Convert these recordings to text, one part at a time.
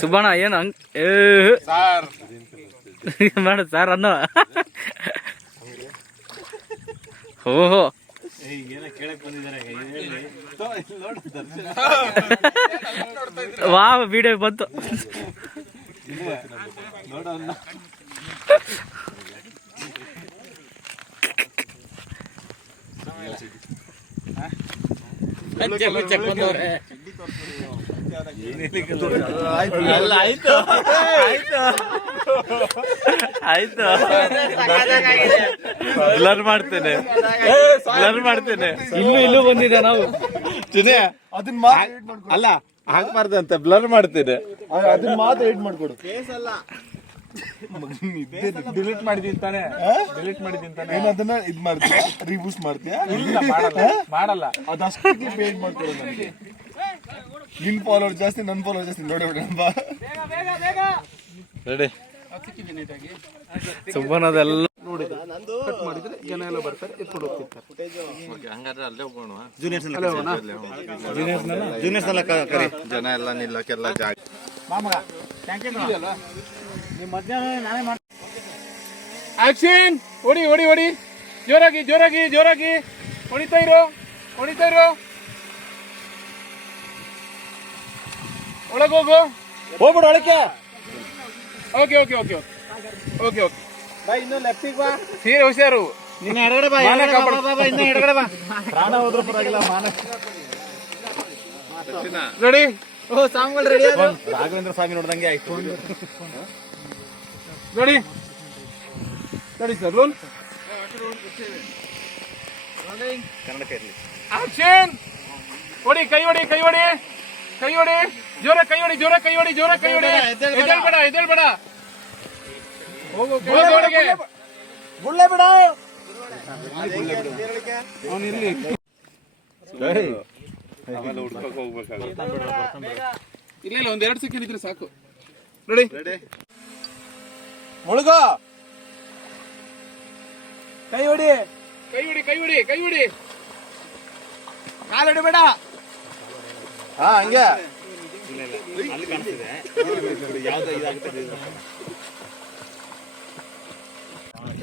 ಸುಬ್ಬಣ್ಣ ಏನು ಮಾಡ ಸಾರ್ ಅನ್ನೋ ಓಹೋ ವಾ ವಿಡಿಯೋ ಬಂತು. ಆಯ್ತು ಬ್ಲರ್ ಮಾಡ್ತೇನೆ ಇಲ್ಲೂ ಬಂದಿದೆ ನಾವು ಅಲ್ಲ ಹಾಕ್ಬಾರ್ದಂತೆ ಬ್ಲರ್ ಮಾಡ್ತೇನೆ ಅದನ್ನ ಮಾತ್ರ ಎಡ್ ಮಾಡ್ಕೊಡು. ಡಿಲೀಟ್ ಮಾಡಿದೀನಿ ತಾನೆ ಅದನ್ನ ಇದ್ ಮಾಡ್ತೀಯ ರಿಬೂಸ್ ಮಾಡ್ತೀಯ ಮಾಡಲ್ಲ ಅದಷ್ಟು ಪೇಡ್ ಮಾಡ್ಕೊಡು ನನಗೆ. ನಿನ್ ಫಾಲೋವರ್ ಜಾಸ್ತಿ ನನ್ ಫಾಲೋವರ್ ಜಾಸ್ತಿ ನೋಡಬೇಡ ರೆಡಿ ಸುಬ್ಬನದೆಲ್ಲ ಮಾಡಿದ್ರೆ ಜನ ಎಲ್ಲ ಬರ್ತಾರೆ ಎತ್ಕೊಂಡು ಹೋಗ್ತಿರ್ತಾರೆ. ಹಂಗಾದ್ರೆ ಅಲ್ಲೇ ಹೋಗೋಣ ಜೂನಿಯರ್ಸ್ ಎಲ್ಲ ಕರಿ ಜನ ಎಲ್ಲ ನಿಲ್ಲಕ್ಕೆಲ್ಲ ಜಾಗ. ಆಕ್ಷನ್ ಹೊಡಿ ಹೊಡಿ ಹೊಡಿ ಜೋರಾಗಿ ಜೋರಾಗಿ ಜೋರಾಗಿ ಹೊಡಿತಾ ಇರೋ ಒಳಗೋಗು ಹೋಗ್ಬಿಡು ಒಳಕ್ಕೆ. Okay okay okay okay okay ಬಾ ಇನ್ನು ಲೆಫ್ಟಿಗೆ ಬಾ. ಸೀರೆ ಹುಷಾರು ನಿನ್ನ ಎಡಗಡೆ ಬಾ. ಇನ್ನು ಎಡಗಡೆ ಬಾ. ಪ್ರಾಣ ಹೋದ್ರೂ ಪರವಾಗಿಲ್ಲ ಮಾನ. ರೆಡಿ ಓ ಸಾಂಗ್ಗಳು ರೆಡಿ ರಾಘವೇಂದ್ರ ಸ್ವಾಮಿ ನೋಡ್ದಂಗೆ ಆಯ್ತು. ರೆಡಿ ರೆಡಿ ಸರ್ ರೋಲ್ ಕನ್ನಡಕ್ಕೆ ಇರಲಿ. ಆಕ್ಷನ್ ಹೊಡಿ ಕೈ ಹೊಡಿ ಕೈ ಹೊಡಿ ಕೈ ಹೊಡಿ ಜೋರ ಕೈ ಹೊಡಿ ಜೋರ ಕೈ ಹೊಡಿ ಜೋರ ಕೈ ಹೊಡಿ ಎದ್ದೇಳ್ಬೇಡ ಹೋಗು ಗುಳ್ಳೆ ಬಿಡ. ಇಲ್ಲ ಒಂದ್ 2 ಸೆಕೆಂಡ್ ಇದ್ರೆ ಸಾಕು. ರೆಡಿ ಮುಳುಗೋ. ಕೈ ಹೊಡಿ ಕೈ ಹೊಡಿ ಕೈ ಹೊಡಿ ಕೈ ಹೊಡಿ ಕಾಲು ಹೊಡಿಬೇಡ. ಹಾ ಹಂಗೆ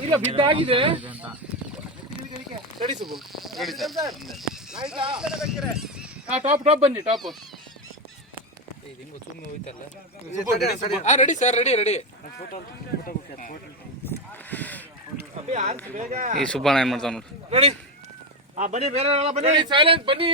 ಇಲ್ಲ ಬಿದ್ದಾಗಿದೆ. Ready Subbu ready sir. ಹಾ ಟಾಪ್ ಬನ್ನಿ top. Ready sir ready ready. ಈ ಸುಬ್ಬಣ್ಣ ಏನ್ ಮಾಡ್ತಾವ ನೋಡಿ. ರೆಡಿ ಬನ್ನಿ ಬೇರೆ ಬನ್ನಿ. ಸೈಲೆಂಟ್ ಬನ್ನಿ.